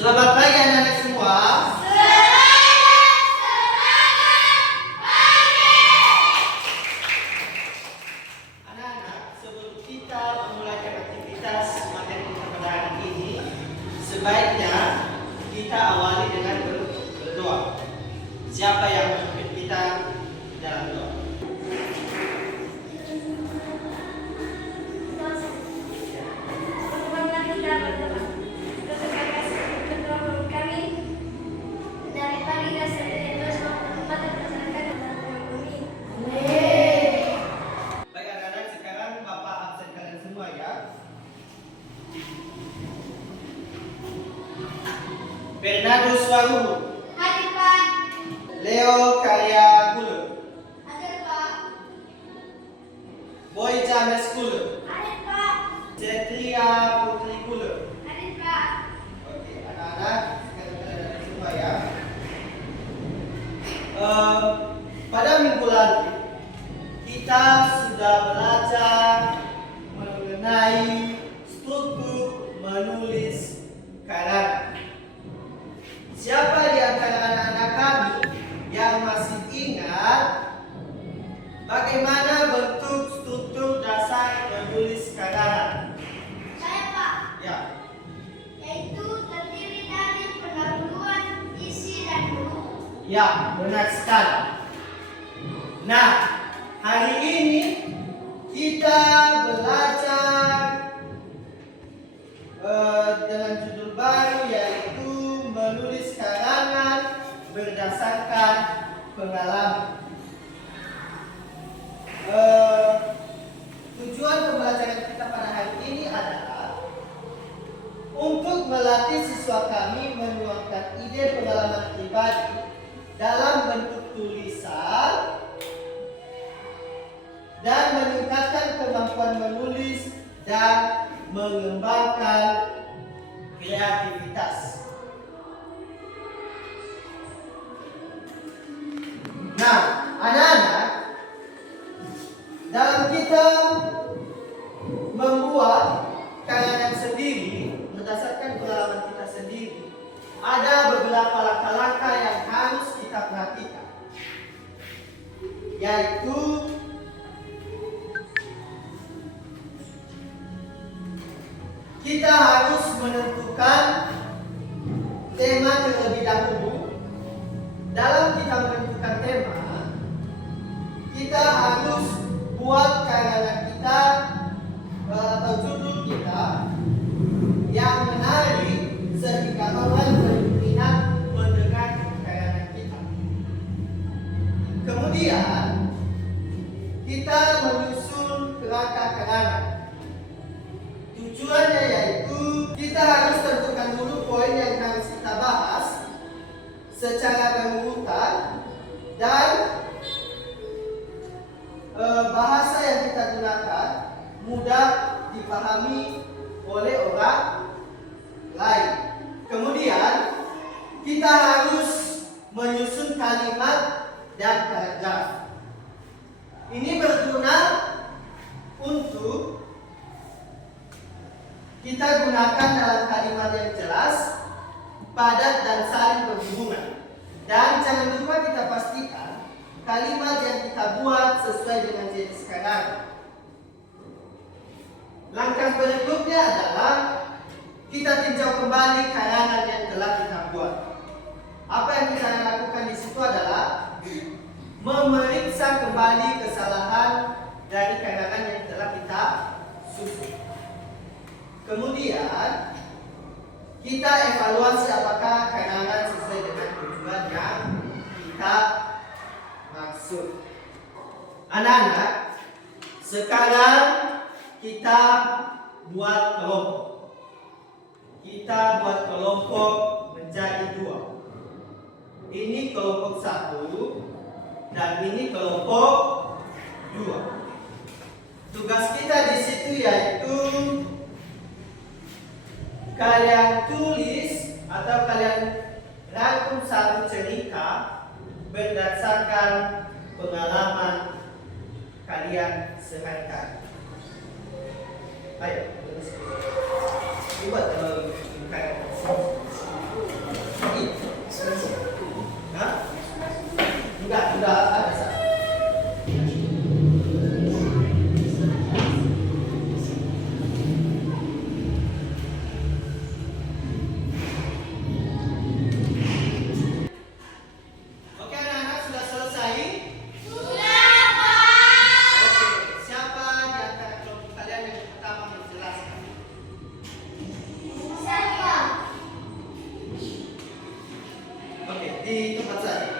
Selamat pagi anak-anak semua. Anak-anak, sebelum kita memulai aktivitas materi kita pada hari ini, sebaiknya kita awali dengan berdoa. Siapa yang memimpin kita dalam doa? Bernardo Suaru. Hadir, Pak. Leo Karya Kule. Hadir, Pak. Boy James Kule. Hadir, Pak. Zetria Putri Kule. Hadir, Pak. Oke, anak-anak sekarang semua ya. Pada minggu lalu kita sudah belajar mengenai struktur menulis karakter. Siapa di antara anak-anak kami yang masih ingat bagaimana bentuk struktur dasar menulis karangan? Saya, Pak. Ya. Yaitu terdiri dari pendahuluan, isi, dan huruf. Ya, benar sekali. Nah, hari ini kita belajar dengan judul baru yaitu menulis karangan berdasarkan pengalaman. Tujuan pembelajaran kita pada hari ini adalah untuk melatih siswa kami menuangkan ide pengalaman pribadi dalam bentuk tulisan dan meningkatkan kemampuan menulis dan mengembangkan kreativitas. Nah, anak-anak, dalam kita membuat karangan sendiri berdasarkan pengalaman kita sendiri, ada beberapa langkah-langkah yang harus kita perhatikan, yaitu kita harus menentukan tema terlebih dahulu. Dalam kita menentukan tema, kita harus buat karangan kita atau judul kita yang menarik sehingga orang berminat mendengar karangan kita. Kemudian kita menyusun kerangka karangan. Tujuannya yaitu kita harus tentukan dulu poin yang harus kita bahas secara berurutan dan bahasa yang kita gunakan mudah dipahami oleh orang lain. Kemudian kita harus menyusun kalimat dan paragraf. Ini berguna untuk kita gunakan dalam kalimat yang jelas, padat dan saling berhubungan. Dan jangan lupa kita pastikan kalimat yang kita buat sesuai dengan jenis karangan. Langkah berikutnya adalah kita tinjau kembali karangan yang telah kita buat. Apa yang kita lakukan di situ adalah memeriksa kembali kesalahan dari karangan yang telah kita susun. Kemudian kita evaluasi apakah karangan sesuai dengan tujuan yang kita maksud. Anak-anak, sekarang kita buat kelompok. Kita buat kelompok menjadi dua. Ini kelompok 1 dan ini kelompok 2. Tugas kita di situ yaitu kalian tulis atau kalian rangkum satu cerita berdasarkan pengalaman kalian sehari-hari. Ayo, tulis. Buat di tempat saya.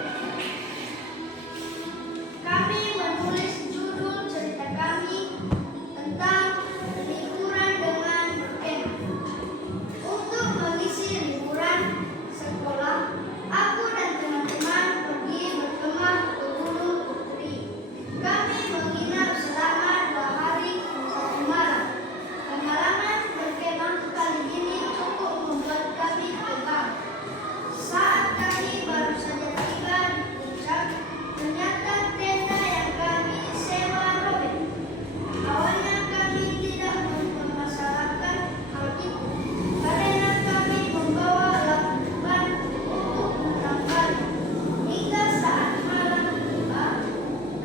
Kami menulis judul cerita kami tentang liburan dengan berkemah. Untuk mengisi liburan sekolah, aku dan teman-teman pergi berkemah ke Gunung Putri. Kami menginap selama 2 hari 1 malam. Pengalaman berkemah kali ini cukup membuat kami tegang. Saat kami baru saja tiba di puncak, ternyata tenda yang kami sewa robek. Awalnya kami tidak mempermasalahkan hal itu, karena kami membawa lakban untuk menambal. Hingga saat malam tiba,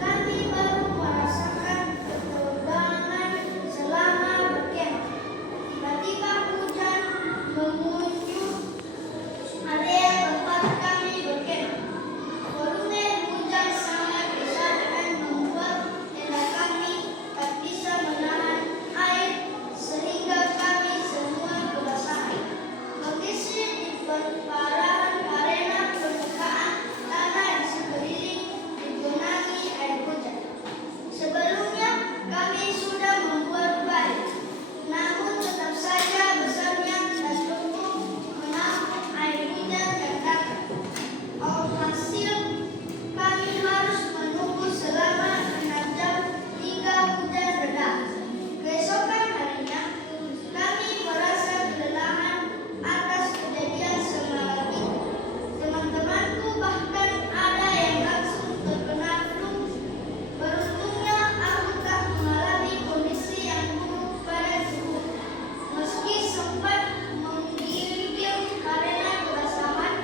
kami baru merasakan ketegangan selama berkemah. Tiba-tiba hujan mengunjung area tempat kami berkemah. Volume hujan sangat besar dan membuat tenda kami tak bisa menahan air sehingga kami semua kebasahan. Kondisi diperparah karena permukaan tanah di sekeliling digenangi air hujan. Sebelumnya kami sudah membuat baik, namun tetap saja besarnya dan cukup menampung air hujan yang datang. Alhasil, kami harus menunggu selama 6 jam hingga hujan reda. Keesokan harinya, kami merasa kelelahan atas kejadian semalam itu. Teman-temanku bahkan ada yang langsung terkena flu. Beruntungnya aku tak mengalami kondisi yang buruk pada tubuh. Meski sempat menggigil karena kebasahan,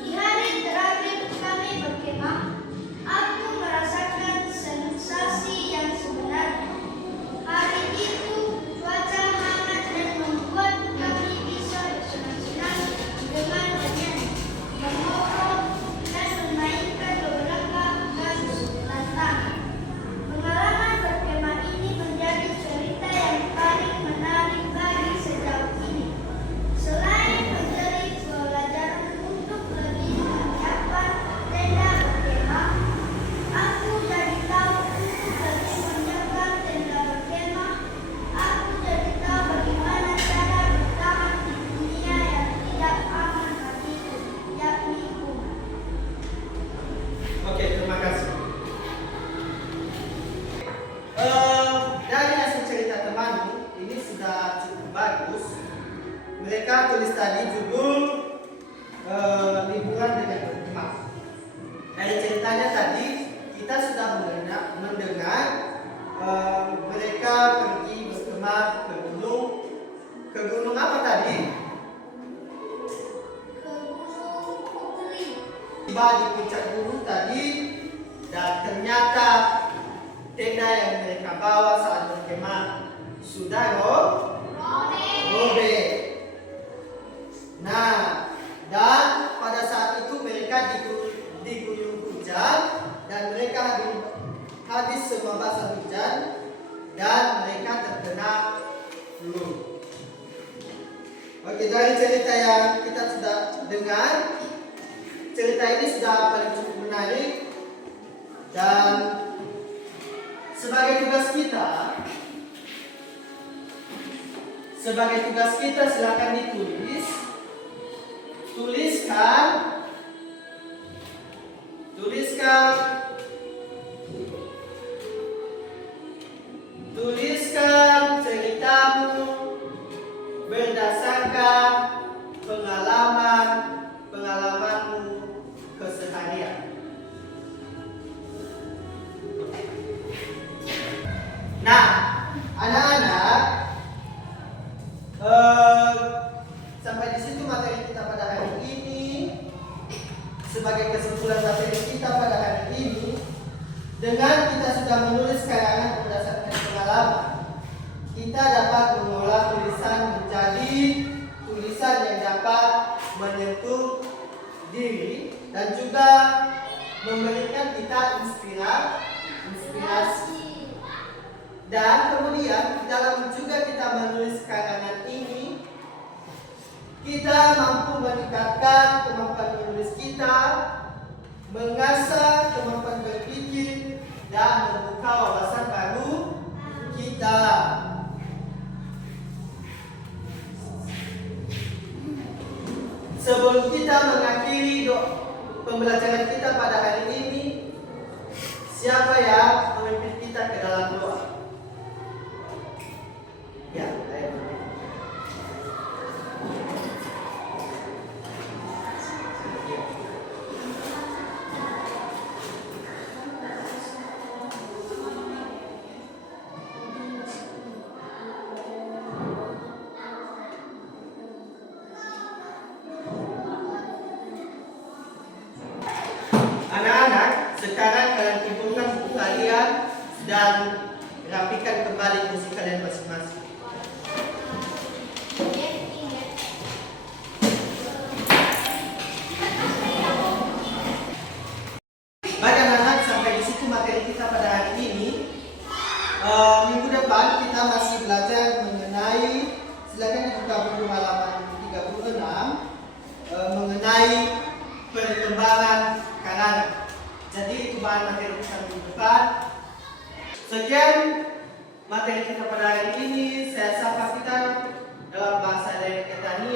di hari terakhir kami berkemah, aku merasakan sensasi yang sebenarnya. Hari itu cuaca hangat dan membuat kami bisa bersenang-senang dengan bernyanyi, mengobrol, dan memainkan beberapa games tantangan. Pengalaman berkemah ini menjadi cerita yang paling menarik bagi sejauh ini. Selain menjadi pelajaran untuk lebih menyiapkan tenda berkemah, aku jadi tahu untuk lebih menyiapkan tenda berkemah. Aku jadi tahu bagaimana cara bertahan di dunia yang tidak aman bagiku, yakni rumah. Oke, terima kasih. Dari hasil cerita temanmu ini sudah cukup bagus. Mereka tulis tadi judul liburan dengan berkemah. Dari ceritanya tadi kita sudah mendengar mereka pergi berkemah ke gunung. Ke gunung apa tadi? Ke Gunung Putri. Tiba di puncak gunung tadi dan ternyata tenda yang mereka bawa saat berkemah sudah robek. Nah, dan pada saat itu mereka diguyur hujan dan mereka habis semua basah hujan dan mereka terkena flu. Oke, dari cerita yang kita sudah dengar, cerita ini sudah paling cukup menarik dan sebagai tugas kita silakan ditulis. Tuliskan ceritamu berdasarkan pengalamanmu keseharian. Nah, anak-anak, sampai di situ materi kita pada hari ini. Sebagai kesimpulan materi kita pada hari ini, dengan kita sudah menulis karangan berdasarkan pengalaman, kita dapat mengolah tulisan menjadi tulisan yang dapat menyentuh diri dan juga memberikan kita inspirasi. Dan kemudian dalam juga kita menulis karangan ini, kita mampu meningkatkan kemampuan menulis kita, mengasah kemampuan berpikir, dan membuka wawasan baru kita. Sebelum kita mengakhiri pembelajaran kita pada hari ini, siapa yang memimpin kita ke dalam doa? Ya, ayo. Anak-anak, sekarang kalian kumpulkan buku kalian dan rapikan kembali kursi kalian masing-masing. Baik anak-anak, sampai di situ materi kita pada hari ini. Minggu depan kita masih belajar mengenai, silakan dibuka buku halaman 36, mengenai perkembangan karangan. Jadi itu bahan materi kita minggu depan. Sekian materi kita pada hari ini. Saya sapa kita dalam bahasa daerah kita ini.